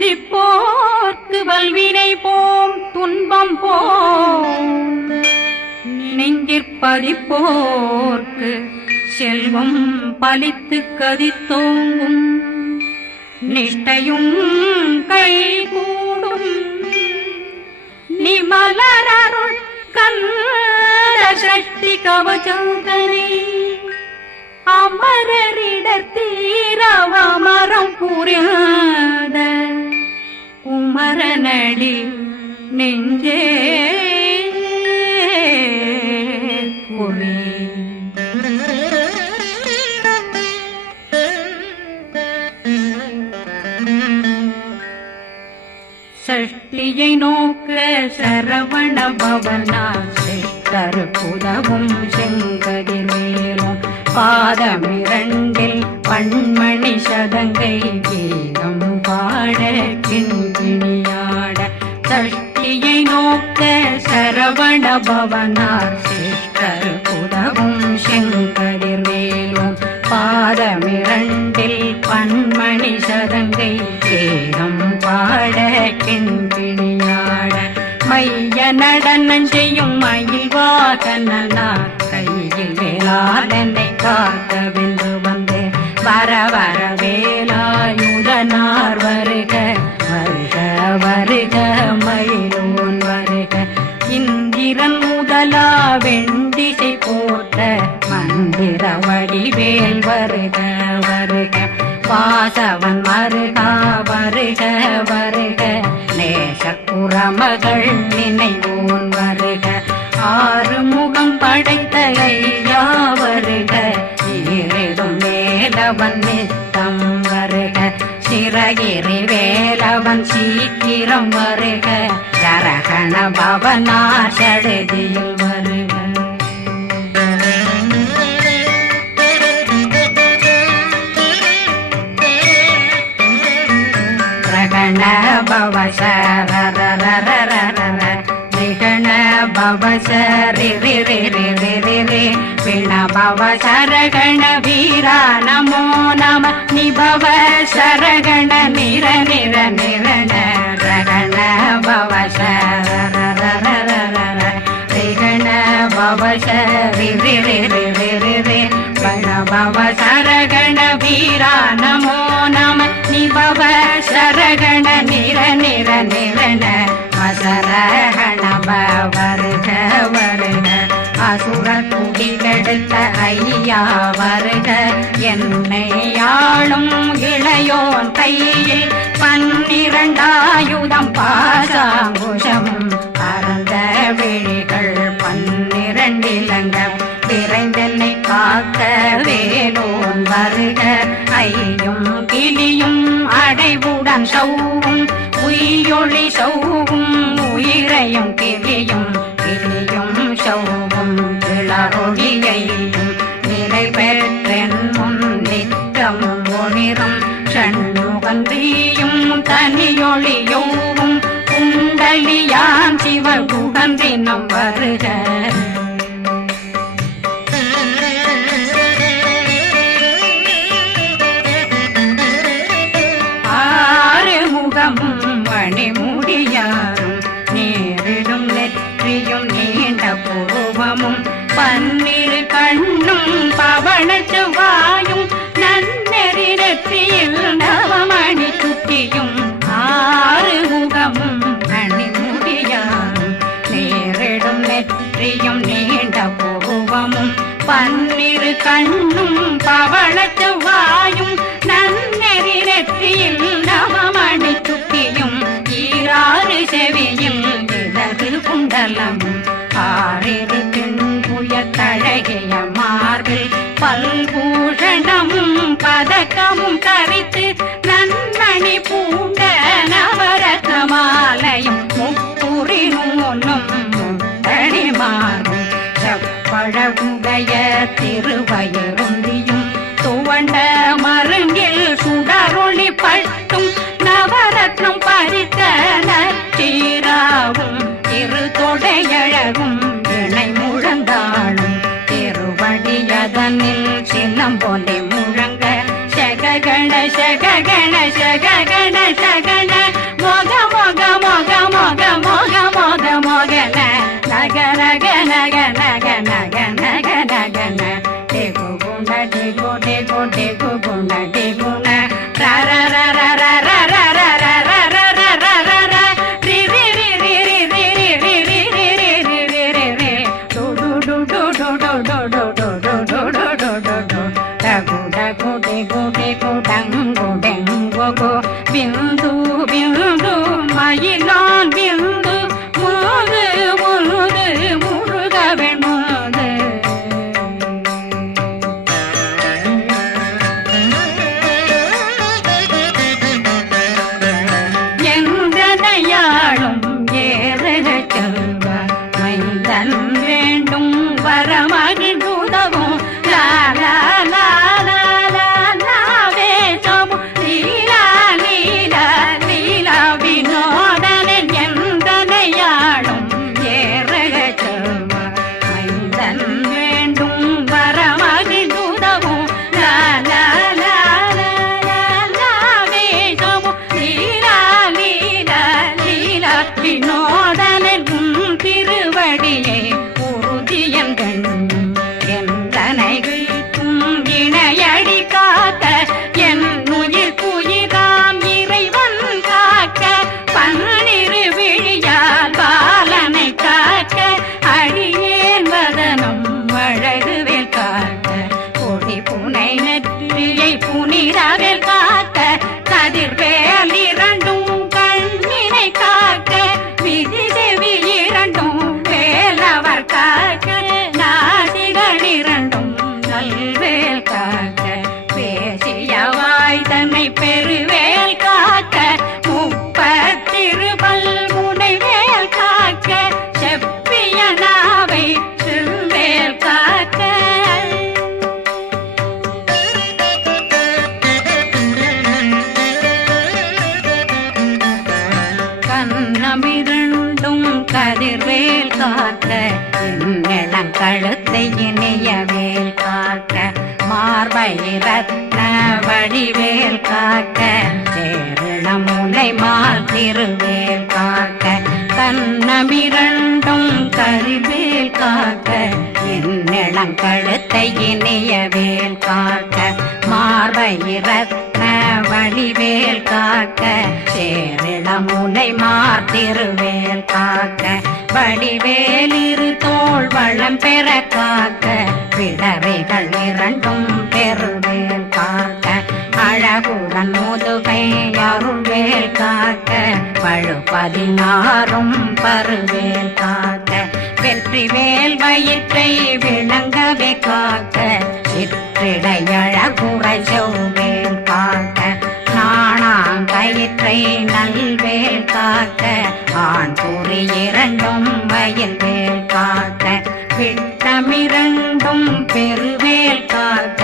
சிந்திப்போர்க்கு வல்வினை போம் துன்பம் போம் நெஞ்சிற்பதிப்போர்க்கு செல்வம் பலித்து கதித்தோங்கும் நிஷ்டையும் கைகூடும் நிமலரருள் கந்த சக்தி கவசந்தனை அமரரிடத்தீரவமரம் புரியாத குமரனடி நெஞ்சே புரி சஷ்டியை நோக்க சரவண பவனா சிஷ்டர் புதவும் செங்கதிர் மேலும் பாதமிரண்டில் பண்மணி சதங்கை கீதம் பாட கிண்கிணியாட சஷ்டியை நோக்க சரவண பவனார் சிஷ்டர் புதவும் செங்கதிர் மேலும் பாதமிரண்டில் பண்மணி சதங்கை கீதம் பாட கிண்கிணியாட மைய நடனம் செய்யும் மயில் வாகனார் கையில் வேளாளனை காக்க வென்று வந்து வர வர வேலாயுதனார் வருக வருக வருக மயிலோன் வருக இந்திரன் முதலா வெண்டிசை போட்ட மந்திர வடிவேல் வருக வருக வாசவன் வருகா வருக வருக நேசக்குறமகள் நினைவோன் வருக ஆறுமுகம் படைத்த ஐயா வருக ஈரிடும் வேலவன் நித்தம் வருக சிறகிரி வேலவன் சீக்கிரம் வருக சரகண பவனா சடுதியில் வருக ரகண பவ சரரரரரரர நிகண பவ சரி ரி ரி ரி ரி ரி ரி விண பவ சரகண வீரா நமோ நம நிபவ சரகண நிர நிர நிரண ரகண பவ சரரரரரர ரிகண பவ சரி ரி ரி ரி ரி ரி ரி வண பவ சரகண வீரா நமோ நம நிபவ சரகண நிர நிர நிரண அசரகண வருக வருக அசுர குடிகெடுத்த ஐயா வருக என்னை ஆளும் இளையோன் கையில் 12 பாசாங்குஷமும் பரந்த விழிகள் 12 இலங்க விரைந்தென்னை காக்க வேலோன் வருக ஐயும் கிளியும் அடைவுடன் சௌவும் உயிரொளி சௌவும் உயிரையும் கிளியும் கிளியும் சௌவும் கிளரொளியையும் நிலை பெற்றென் முன் நித்தம் ஒளிரும் சண்முகந்தியும் தனியொளியோவும் குண்டலியான் சிவகுகந்தினம் வருக மணிமுடியாரும் நேரிடும் நெற்றியும் நீண்ட பூவமும் 12 கண்ணும் பவள செவ்வாயும் நன்னெறி நெற்றியில் நவமணி சுட்டியும் 6 முகமும் மணிமுடியாரும் நேரிடும் நெற்றியும் நீண்ட பூவமும் 12 கண்ணும் பவள செவ்வாயும் நன்னெறி நெற்றியில் நவமணி சுட்டியும் 6 செவியும் இதழ் குண்டலமும் 6 தின்புய தழகிய மார்பில் பல்பூஷணமும் பதக்கமும் தரித்து நன்மணி பூண்ட நவரத்ன மாலையும் முப்புரி நூலும் முத்தணிமாரும் செப்பழகுடைய திருவயருந்தியும் துவண்ட மருங்கில் சுடரொளி பட்டும் நவரத்னம் பறித்த நச்சீராவும் இரு தொடையழகும் இணை முழந்தாளும் திருவடியதனில் சின்னம் போலே முழங்க சககண சககண சககண சகண டெகு டெகு குண டெகுண ர ர ர ர ர ர ர ர ர ர ர ர ர ர ர ரி ரி ரி ரி ரி ரி ரி ரி ரி ரி ரி ரி ரி ரி ரி டு டு டு டு டு டு டு டு டு டு டு டு டு டு டு டகு டகு டெகு டெகு டங்கு டெங்கு கு பிந்து பிந்து மயிலான் பிந்து முது முது முருகவன் முது எங்கனையாளும் ஏறுக செல்வ மைந்தன் வேண்டும் வரமகிழ்ந்துதவும் லா லா லா லா லா லாவே சமு லீலா லீலா லீலா வினோதனன் எங்கனையாளும் ஏறுக செல்வ மைந்தன் வேண்டும் வரமகிழ்ந்துதவும் லா லா லா லா லா லாவே சமு லீலா லீலா லீலா வினோதனன் திருவடியை உறுதியம் கண்டும் எந்தனை வீட்டும் இணையடி காக்க என் உயிர் குயிராம் இறைவன் காக்க பன்னிரு விழியால் பாலனை காக்க அடியேன் வதனம் அழகுவேல் காக்க கொடி புனை நெற்றியை புனிதவேல் காக்க கதிர்வேல் இரண்டும் கண்ணினை காக்க விதி செவி இரண்டும் வேலவர் காக்க நாசிகள் இரண்டும் நல்வேல் காக்க பேசிய வாய் தன்னை பெருவேல் காக்க முப்பத்திருபல் முனைவேல் காக்க செப்பிய நாவை செல்வேல் காக்க கண்ணமிரண்டும் கதிர்வேல் காக்க இளம் கழுத்தை இணையவேல் காக்க மார்பை ரத்ன வடிவேல் காக்க சேரணம் முனை மால் திருவேல் காக்க கண்ணமிரண்டும் கதிர்வேல் காக்க இளம் கழுத்தை இணையவேல் காக்க மார்பை ரத்ன வடிவேல் காக்க சேரிடம் முனை மார்த்திருவேல் காக்க வடிவேல் இரு தோள் வளம் பெற காக்க பிடரைகள் இரண்டும் பெருவேல் காக்க அழகுடன் முதுகை அருள்வேல் காக்க பழு 16 பருவேல் காக்க வெற்றி வேல் வயிற்றை விளங்கவே காக்க சிற்றிடையழகுறை செவ்வேல் காக்க நாணாங்கயிற்றை நல்வேல் காக்க ஆண் குறி இரண்டும் வயல்வேல் காக்க விட்டமிரண்டும் பெருவேல் காக்க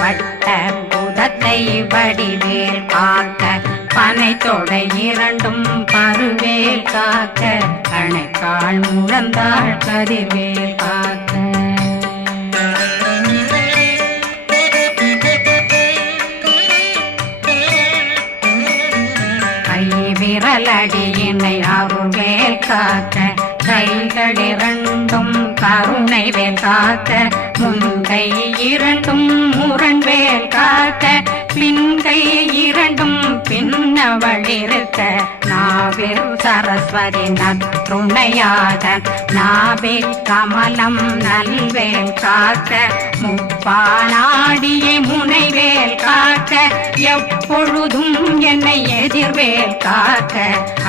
வட்ட புதத்தை வடிவேல் காக்க பனை தொடை இரண்டும் பருவேல் காக்க கணைக்கால் முழந்தாள் கதிர்வேல் காக்க விரலடியினை அருள்வேல் காக்க கைகள் இரண்டும் கருணை வேல் காக்க முன்கை இரண்டும் முரண்வேல் காக்க பின்கை இரண்டும் பின்னவளிருக்க நாவில் சரஸ்வதி நற்றுணையாக நாவே கமலம் நல்வேல் காக்க முப்பானாடியை முனைவேல் காக்க எப்பொழுதும் என்னை எதிர்வேல் காக்க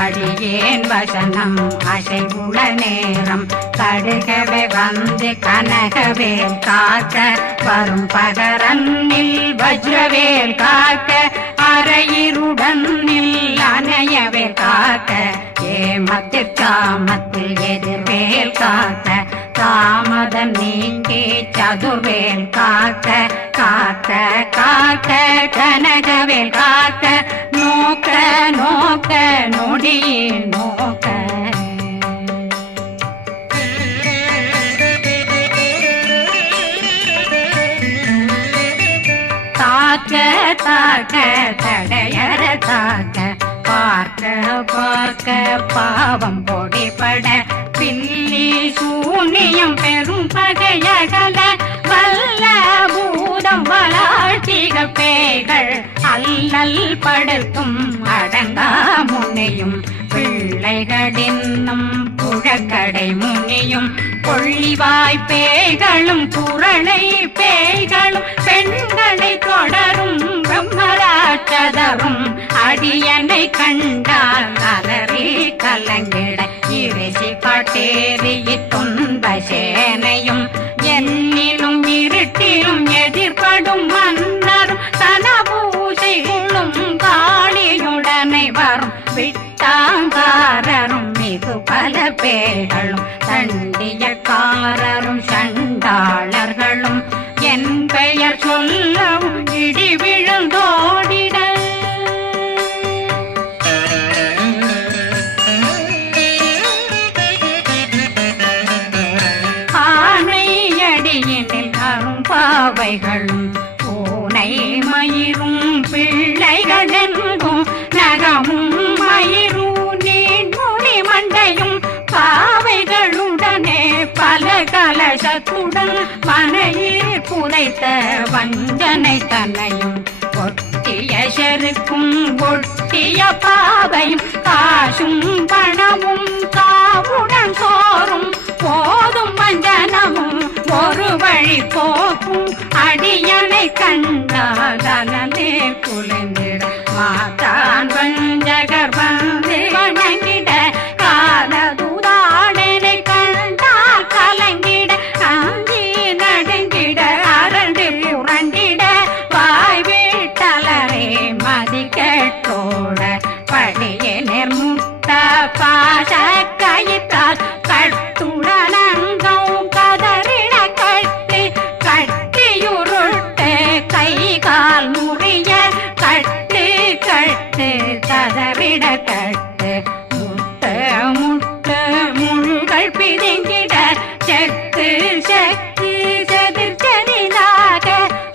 அடியேன் வசனம் அசைவுள நேரம் கடுகவே வந்து கனகவேல் காக்க வரும் பகரன்னில் வஜ்ரவேல் காக்க அரையிருடன் அணையவேல் காக்க ஏமத்தில் காமத்தில் எதிர்வேல் காக்க தாமதம் நீங்கி சதுர்வேல் காக்க காக்க காக்க கனகவேல் காக்க நோக்க நோக்க நொடியில் நோக்க தாக்க தாக்க தடையற தாக்க பார்க்க பார்க்க பாவம் பொடிபட பில்லி சூனியம் பெரும் பகையகல வல்ல பூதம் வளா ஆட்டிக பேய்கள் அல்லல் படுத்தும் அடங்கா முனையும் பிள்ளைகளின்னும் புழக்கடை முனியும் கொள்ளிவாய் பேய்களும் குரளை பேய்களும் பெண்களை தொடரும் பிரம்மராட்சதரும் அடியனை கண்டால் அலறி கலங்கிட இறைசி காட்டேறிய துன்ப சேனையும் என்னிலும் இருட்டிலும் எதிர்படும் மன்னரும் தனபூசைகளும் காளியுடனை வரும் விட்டாங்காரரும் மிகு பல பேர்களும் தண்டியக்காரரும் சண்டாளர்களும் என் பெயர் சொல்லவும் இடி விழுந்தோடிட ஆனையடியினில் அரும்பாவைகளும் பூனை மயிரும் பிள்ளைகளெங்கும் நகமும் மயிரும் நீண்முடி மண்டையும் பாவைகளுடனே பல கலசத்துடன் மனையில் புதைத்த வஞ்சனை தன்னையும் ஒட்டிய செருக்கும் ஒட்டிய பாவையும் காசும் பணமும் காவுடன் சோறும் போதும் வஞ்சனமும் ஒரு வழி போக்கும் அடியனை கண்டாலே குலைந்திட மாத்தான் வஞ்சகர் வந்து வணங்கிட காலதுதாடனை கண்டால் கலங்கிட அஞ்சி நடுங்கிட அரண்டு புரண்டிட வாய் வீட்டலரே மதி கேட்டோட படியே நிர்முட்ட பாச கயிற்றால் கட்டுடனங்கும் கதறிட கட்டி கட்டியுருட்டு கை கால் முறிய கட்டு கட்டு கதறிட கட்டு முட்டு முட்டு முள்கள் பிதுங்கிட செக்கு செக்கு செதிர் செதிலாக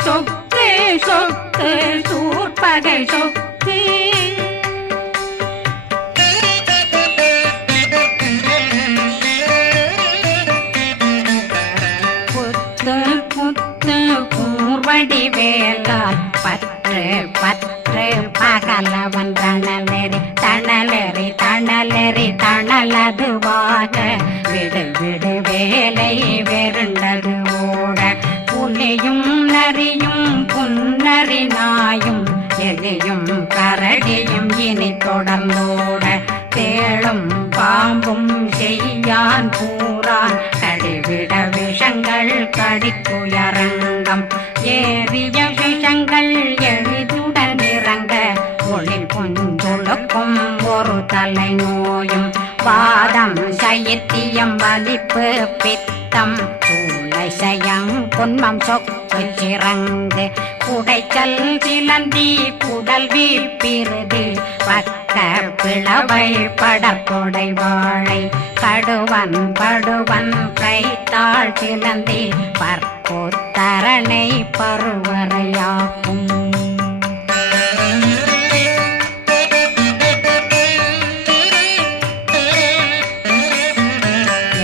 சொக்கு சொக்கு சூர்பகை சொக்கு கூர்வடி வேலால் பற்று பற்று பகலவன் தணலெறி தணலெறி தணலெறி தணலதுவாக விடு விடு வேலை வெருண்டது ஓட புலியும் நரியும் புன்னரி நாயும் எலியும் கரடியும் இனி தொடர்ந்தோட தேளும் பாம்பும் செய்யான் பூரான் கடிவிட விஷங்கள் கடித்துயரங்கம் ஏறிய விஷங்கள் எளிதுடன் இறங்க ஒளி பொஞ்சொழுக்கும் ஒரு தலை நோயும் வாதம் சைத்தியம் வலிப்பு பித்தம் சூளைசயம் பொன்மம் சொக்கு சிறங்கு குடைச்சல் சிலந்தி குடல் வீழ்பிருது பக்க பிளவை படற்கொடை வாழை கடுவன் படுவன் கைத்தாள் சிலந்தி பற்போத்தரணை பருவரையாக்கும்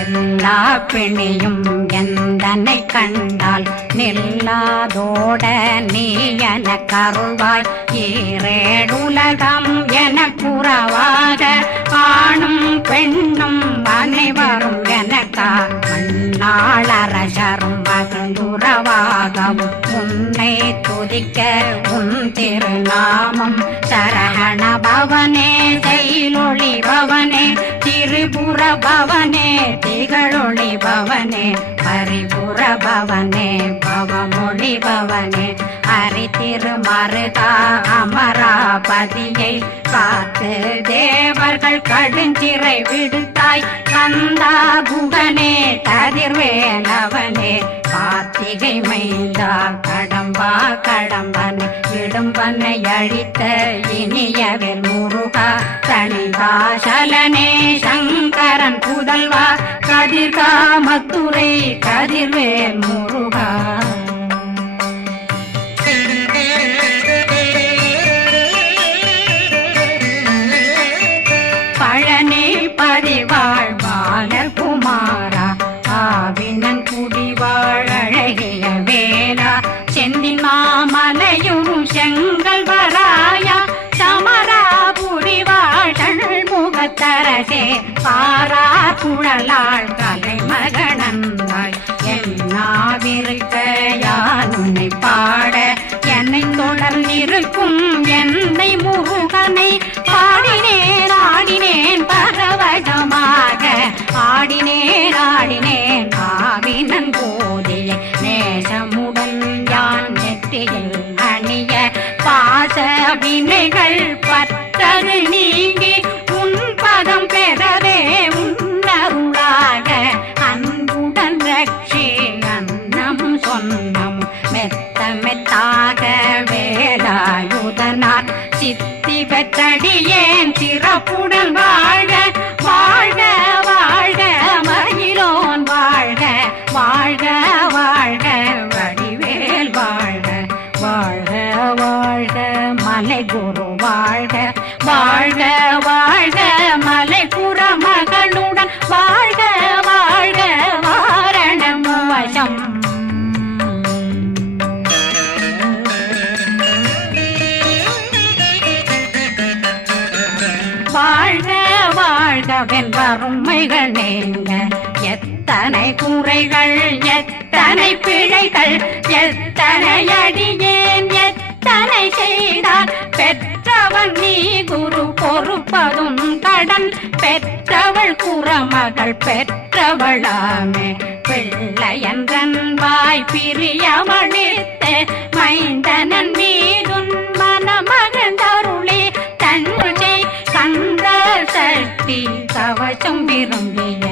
எல்லா பிணியும் எந்தனை கண்டால் நில்லாதோட நீ என கருள்வாய் ஈரேடுலகம் என புறவாக ஆணும் பெண்ணும் அனைவரும் எனக்கா மண்ணாளரசரும் மகிழ்ந்துறவாகவும் உன்னை துதிக்க உன் திருநாமம் சரகண பவனே செயலொளி பவனே திரிபுர பவனே திகழொளி பவனே பரிபுர பவனே பவமொழி பவனே ஹரி திருமருகா அமராபதியை காத்து தேவர்கள் கடுஞ்சிறை விடுத்தாய் கந்தா குகனே கதிர்வேலவனே கார்த்திகை மைந்தா கடம்பா கடம்பனை இடும்பனை அழித்த இனியவில் முருகா தனிகாசலனே சங்கரன் புதல்வா கதிர்காமத்துரை கதிர்வேல் முருகா பழனி பதிவாழ் பாலர் குமாரா ஆவினன் குடிவாழ் அழகிய வேலா செந்தின் மாமலை குழலாள் கலைமகனந்தாய் என்னாவிருக்க யான் உன்னை பாட என்னை தொடர்ந்திருக்கும் என்னை முருகனை பாடினேன் ஆடினேன் பரவசமாக ஆடினேன் ஆடினேன் ஆவினன் போதிய நேசமுடன் யான் நெற்றியில் அணிய பாச வினைகள் பற்றது நீங்கி உன் பதம் பெறவே உன்னருளாக அன்புடன் ரட்சி அன்னம் சொன்னம் மெத்த மெத்தாக வேலாயுதனார் சித்தி பெற்றடியேன் சிறப்புடன் வாழ்க வாழ்க வாழ்க மயிலோன் வாழ்க வாழ்க வாழ்க வடிவேல் வாழ்க வாழ்க வாழ்க மலை குரு வாழ்க வாழ்க வாழ்க மலை புற மகளுடன் வாழ்க வாழ்க வாரணம் வசம் வாழ்க வாழ்க வென்றருமைகள் நீங்க எத்தனை குறைகள் எத்தனை பிழைகள் எத்தனை அடியேன் எத்தனை செய்தார் பெற்றவன் நீ குரு பொறுப்பதும் கடன் பெற்றவள் குறமகள் பெற்றவளாமே பிள்ளையன்றன் வாய் பிரியமளித்து மைந்தனன் மீதுன் மனமகந்தருளே தன்னை கந்த சக்தி கவசம் விரும்பிய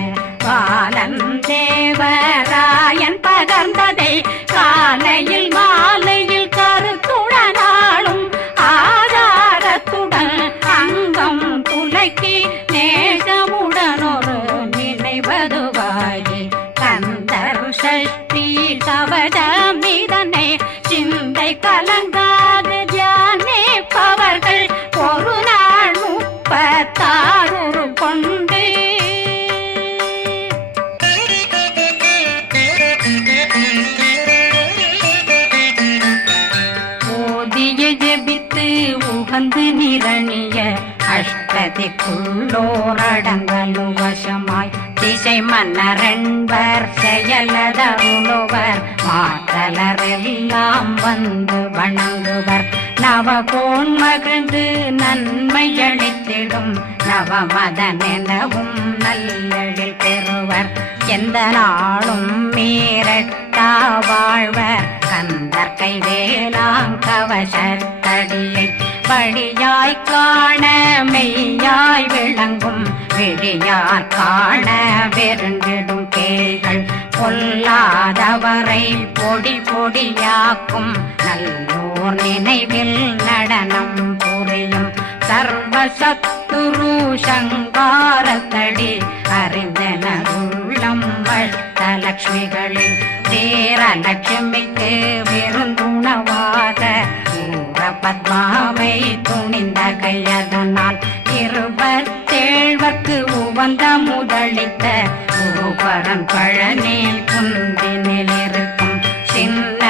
பாலன் தேவராயன் பகர்ந்ததை காலையில் மாலையில் கருத்துடனாலும் ஆதாரத்துடன் அங்கம் துலக்கி நேசமுடனொரு நினைவதுவாகி கந்தர் சக்தி கவசம் இதனை சிந்தை கலங்காது தியானிப்பவர்கள் ஒரு நாள் 36 கொண்டு ஓதிய ஜெபித்து உகந்து நிரணிய அஷ்டதிக்குள்ளோரடங்கலும் வசமாய் திசை மன்னரென்பர் செயலதருளுவர் மாற்றலரெல்லாம் வந்து வணங்குவர் நவகோன் மகிழ்ந்து நன்மை அளித்திடும் நவமதனெனவும் நல்லெழில் பெறுவர் எந்த நாளும் மீறட்டா வாழ்வர் கந்தர் கைவேலாங்கவசத்தடியை படியாய் காண மெய்யாய் விளங்கும் விழியார் காண வெருண்டிடும் கேள்கள் பொல்லாதவரை பொடி பொடியாக்கும் நல்லோர் நினைவில் நடனம் புரியும் சர்வசத்துரு சங்காரத்தடி அறிந்தனருள்ளம் வஷ்டலட்சுமிகளில் தேரலட்சுமிக்கு விருந்துணவாத ஊர பத்மாவை துணிந்த கையதனால் 27 உவந்த முதலித்த ஊபரன் பழனில் குந்தினில் இருக்கும் சின்ன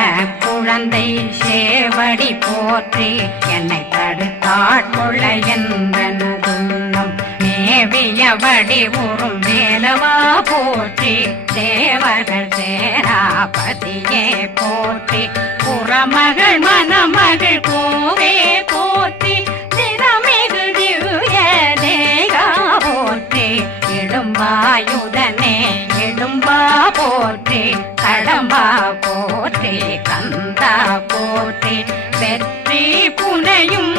குழந்தை சேவடி போற்றி என்னை தடுத்தாட்கொள்ள என்பனதுள்ளம் மேவியபடி உறும் வேலவா போற்றி தேவர்கள் சேராபதியே போற்றி புறமகள் மணமகள் கோவே போற்றி திறமிகு திவ்ய தேகா போற்றி இடும்பாயுதனே இடும்பா போற்றி கடம்பா போற்றி கந்தா போற்றி வெற்றி புனையும்